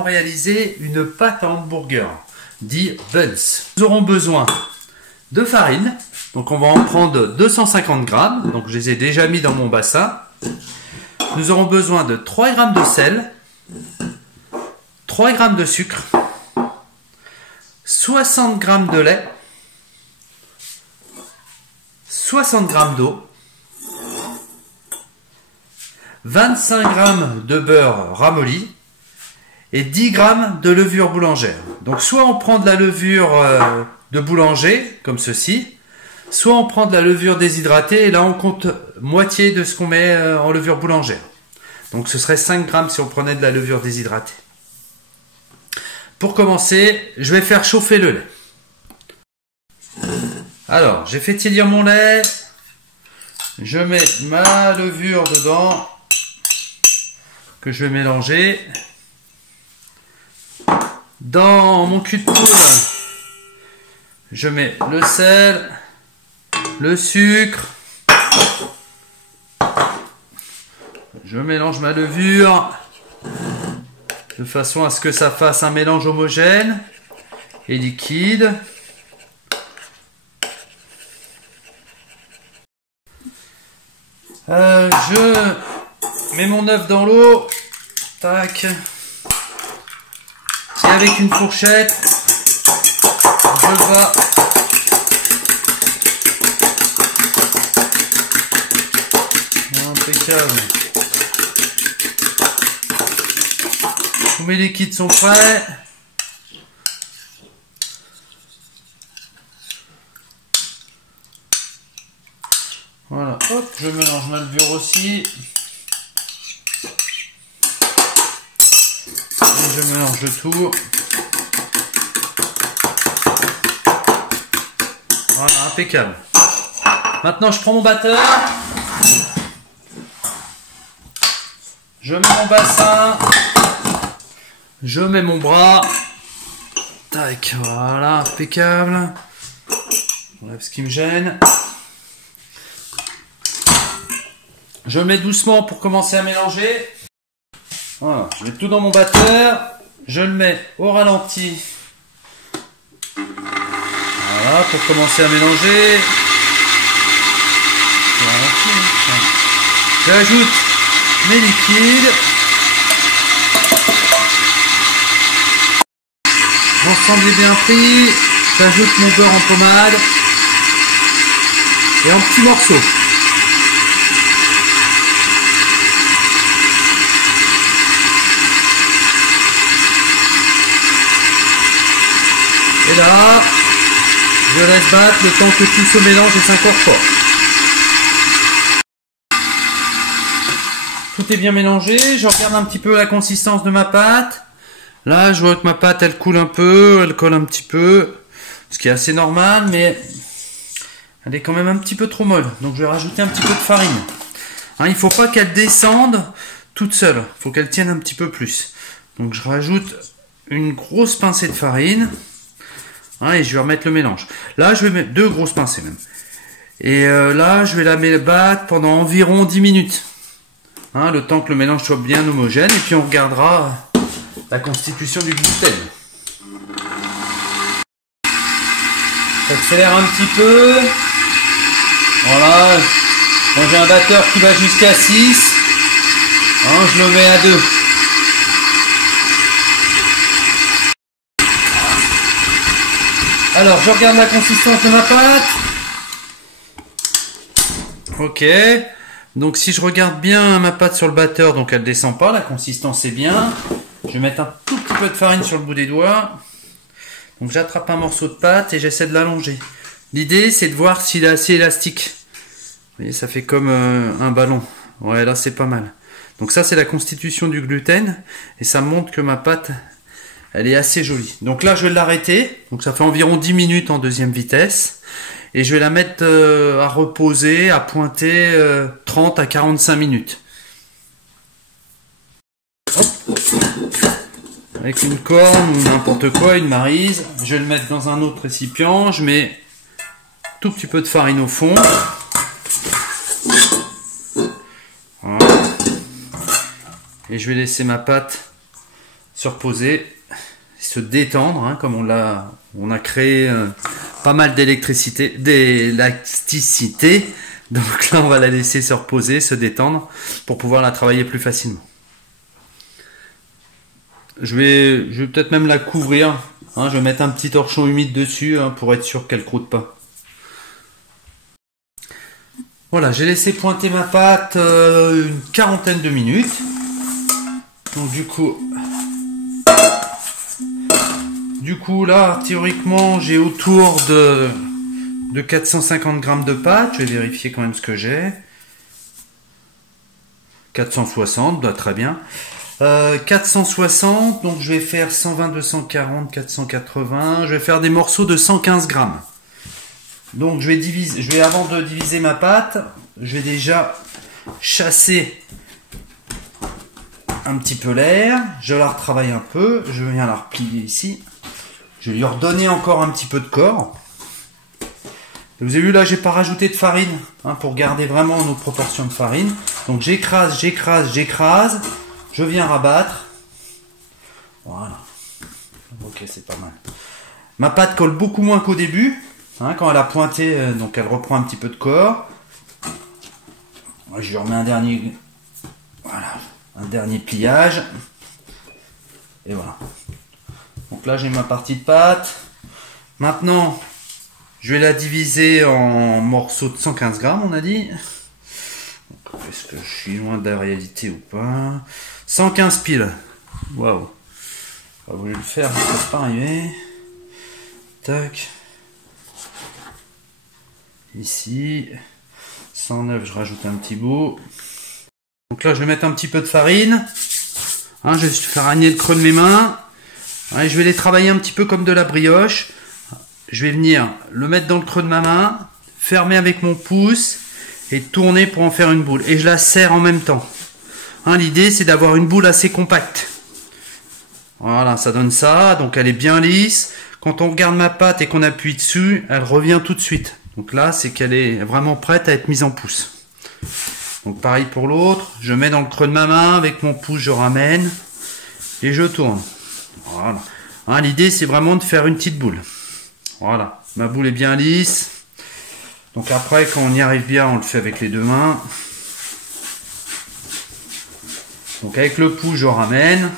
allons réaliser une pâte à hamburger, dit buns. Nous aurons besoin de farine. Donc on va en prendre 250 grammes. Donc je les ai déjà mis dans mon bassin. Nous aurons besoin de 3 grammes de sel, 3 grammes de sucre, 60 grammes de lait, 60 grammes d'eau, 25 grammes de beurre ramolli et 10 grammes de levure boulangère. Donc soit on prend de la levure de boulanger, comme ceci, soit on prend de la levure déshydratée et là on compte moitié de ce qu'on met en levure boulangère. Donc ce serait 5 grammes si on prenait de la levure déshydratée. Pour commencer, je vais faire chauffer le lait. Alors, j'ai fait tiédir mon lait. Je mets ma levure dedans que je vais mélanger. Dans mon cul de poule, je mets le sel, le sucre. Je mélange ma levure de façon à ce que ça fasse un mélange homogène et liquide. Je mets mon œuf dans l'eau. Tac. Et avec une fourchette, je vais impeccable. Tous mes liquides sont prêts. Voilà, hop, je mélange ma levure aussi. Et je mélange le tout. Voilà, impeccable. Maintenant, je prends mon batteur. Je mets mon bassin. Je mets mon bras. Tac, voilà, impeccable. J'enlève ce qui me gêne. Je mets doucement pour commencer à mélanger. Voilà, je mets tout dans mon batteur. Je le mets au ralenti. Voilà, pour commencer à mélanger. J'ajoute mes liquides. L'ensemble est bien pris. J'ajoute mon beurre en pommade. Et en petits morceaux. Et là, je laisse battre le temps que tout se mélange et s'incorpore. Tout est bien mélangé. Je regarde un petit peu la consistance de ma pâte. Là, je vois que ma pâte, elle coule un peu, elle colle un petit peu. Ce qui est assez normal, mais elle est quand même un petit peu trop molle. Donc, je vais rajouter un petit peu de farine. Hein, il ne faut pas qu'elle descende toute seule. Il faut qu'elle tienne un petit peu plus. Donc, je rajoute une grosse pincée de farine. Hein, et je vais remettre le mélange. Là, je vais mettre 2 grosses pincées même. Et là, je vais la battre pendant environ 10 minutes. Hein, le temps que le mélange soit bien homogène. Et puis, on regardera la constitution du gluten. J'accélère un petit peu. Voilà. Quand j'ai un batteur qui va jusqu'à 6, hein, je le mets à 2. Alors, je regarde la consistance de ma pâte. Ok. Donc, si je regarde bien ma pâte sur le batteur, donc elle descend pas, la consistance est bien. Je vais mettre un tout petit peu de farine sur le bout des doigts. Donc, j'attrape un morceau de pâte et j'essaie de l'allonger. L'idée, c'est de voir s'il est assez élastique. Vous voyez, ça fait comme un ballon. Ouais, là, c'est pas mal. Donc, ça, c'est la constitution du gluten. Et ça montre que ma pâte, elle est assez jolie. Donc là, je vais l'arrêter. Donc ça fait environ 10 minutes en deuxième vitesse. Et je vais la mettre à reposer, à pointer 30 à 45 minutes. Hop. Avec une corne ou n'importe quoi, une maryse. Je vais le mettre dans un autre récipient. Je mets tout petit peu de farine au fond. Voilà. Et je vais laisser ma pâte se reposer, se détendre, hein, comme on a créé pas mal d'élasticité. Donc là, on va la laisser se reposer, se détendre pour pouvoir la travailler plus facilement. Je vais peut-être même la couvrir. Hein, je vais mettre un petit torchon humide dessus hein, pour être sûr qu'elle croûte pas. Voilà, j'ai laissé pointer ma pâte une quarantaine de minutes. Donc du coup là, théoriquement, j'ai autour de 450 grammes de pâte. Je vais vérifier quand même ce que j'ai. 460, bah, très bien. 460, donc je vais faire 120, 240, 480. Je vais faire des morceaux de 115 grammes. Donc avant de diviser ma pâte, je vais déjà chasser un petit peu l'air. Je la retravaille un peu. Je viens la replier ici. Je vais lui redonner encore un petit peu de corps. Vous avez vu là, j'ai pas rajouté de farine hein, pour garder vraiment nos proportions de farine. Donc j'écrase. Je viens rabattre. Voilà. Ok, c'est pas mal. Ma pâte colle beaucoup moins qu'au début. Hein, quand elle a pointé, donc elle reprend un petit peu de corps. Je lui remets un dernier pliage. Et voilà. Donc là, j'ai ma partie de pâte. Maintenant, je vais la diviser en morceaux de 115 grammes, on a dit. Est-ce que je suis loin de la réalité ou pas? 115 piles. Waouh. Pas voulu le faire, ça ne peut pas arriver. Tac. Ici. 109, je rajoute un petit bout. Donc là, je vais mettre un petit peu de farine. Hein, je vais faire ragner le creux de mes mains. Hein, et je vais les travailler un petit peu comme de la brioche. Je vais venir le mettre dans le creux de ma main, fermer avec mon pouce et tourner pour en faire une boule. Et je la serre en même temps. Hein, l'idée, c'est d'avoir une boule assez compacte. Voilà, ça donne ça. Donc elle est bien lisse. Quand on regarde ma pâte et qu'on appuie dessus, elle revient tout de suite. Donc là, c'est qu'elle est vraiment prête à être mise en pouce. Donc pareil pour l'autre. Je mets dans le creux de ma main, avec mon pouce, je ramène et je tourne. Voilà. Hein, l'idée, c'est vraiment de faire une petite boule. Voilà, ma boule est bien lisse. Donc après, quand on y arrive bien, on le fait avec les deux mains. Donc avec le pouce, je ramène.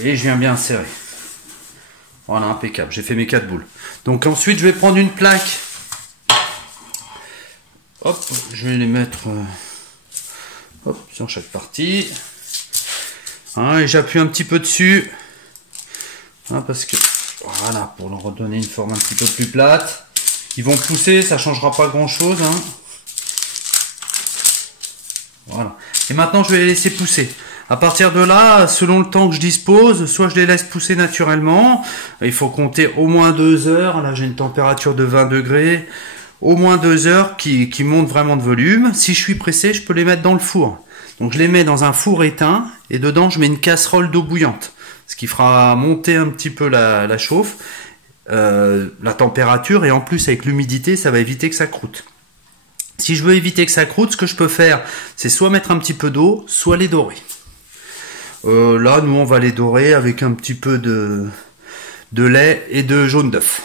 Et je viens bien serrer. Voilà, impeccable. J'ai fait mes 4 boules. Donc ensuite, je vais prendre une plaque. Hop, je vais les mettre sur chaque partie. Hein, et j'appuie un petit peu dessus. Hein, parce que, voilà, pour leur redonner une forme un petit peu plus plate. Ils vont pousser, ça ne changera pas grand chose. Hein. Voilà. Et maintenant, je vais les laisser pousser. À partir de là, selon le temps que je dispose, soit je les laisse pousser naturellement. Il faut compter au moins 2 heures. Là, j'ai une température de 20 degrés. Au moins 2 heures qui montent vraiment de volume. Si je suis pressé, je peux les mettre dans le four. Donc, je les mets dans un four éteint. Et dedans, je mets une casserole d'eau bouillante. Ce qui fera monter un petit peu la chauffe, la température. Et en plus, avec l'humidité, ça va éviter que ça croûte. Si je veux éviter que ça croûte, ce que je peux faire, c'est soit mettre un petit peu d'eau, soit les dorer. Là, nous, on va les dorer avec un petit peu de lait et de jaune d'œuf.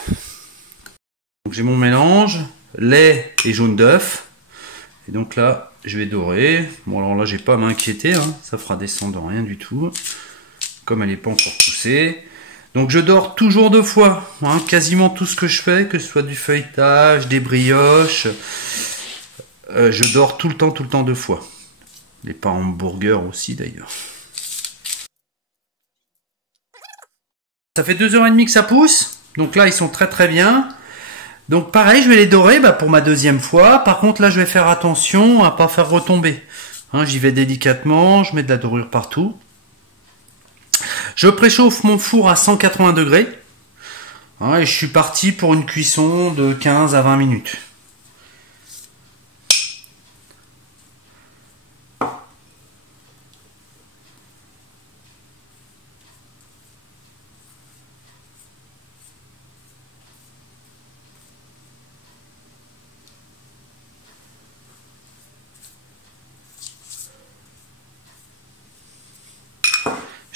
Donc, j'ai mon mélange, lait et jaune d'œuf. Et donc là, je vais dorer. Bon, alors là, j'ai pas à m'inquiéter. Hein, ça fera descendre rien du tout. Comme elle n'est pas encore poussée. Donc, je dore toujours 2 fois. Hein, quasiment tout ce que je fais, que ce soit du feuilletage, des brioches. Je dors tout le temps 2 fois. Les pas hamburger aussi, d'ailleurs. Ça fait 2h30 que ça pousse. Donc là, ils sont très bien. Donc pareil, je vais les dorer pour ma 2e fois. Par contre, là, je vais faire attention à pas faire retomber. Hein, j'y vais délicatement. Je mets de la dorure partout. Je préchauffe mon four à 180 degrés. Hein, et je suis parti pour une cuisson de 15 à 20 minutes.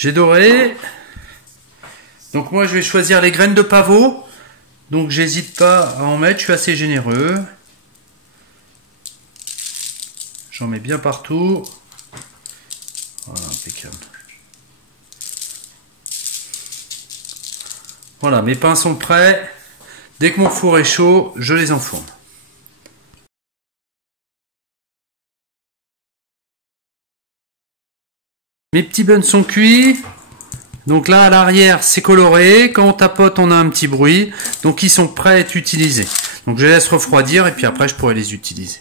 J'ai doré. Donc moi je vais choisir les graines de pavot. Donc j'hésite pas à en mettre, je suis assez généreux. J'en mets bien partout. Voilà, impeccable. Voilà, mes pains sont prêts. Dès que mon four est chaud, je les enfourne. Mes petits buns sont cuits. Donc là, à l'arrière, c'est coloré. Quand on tapote, on a un petit bruit. Donc ils sont prêts à être utilisés. Donc je les laisse refroidir et puis après, je pourrai les utiliser.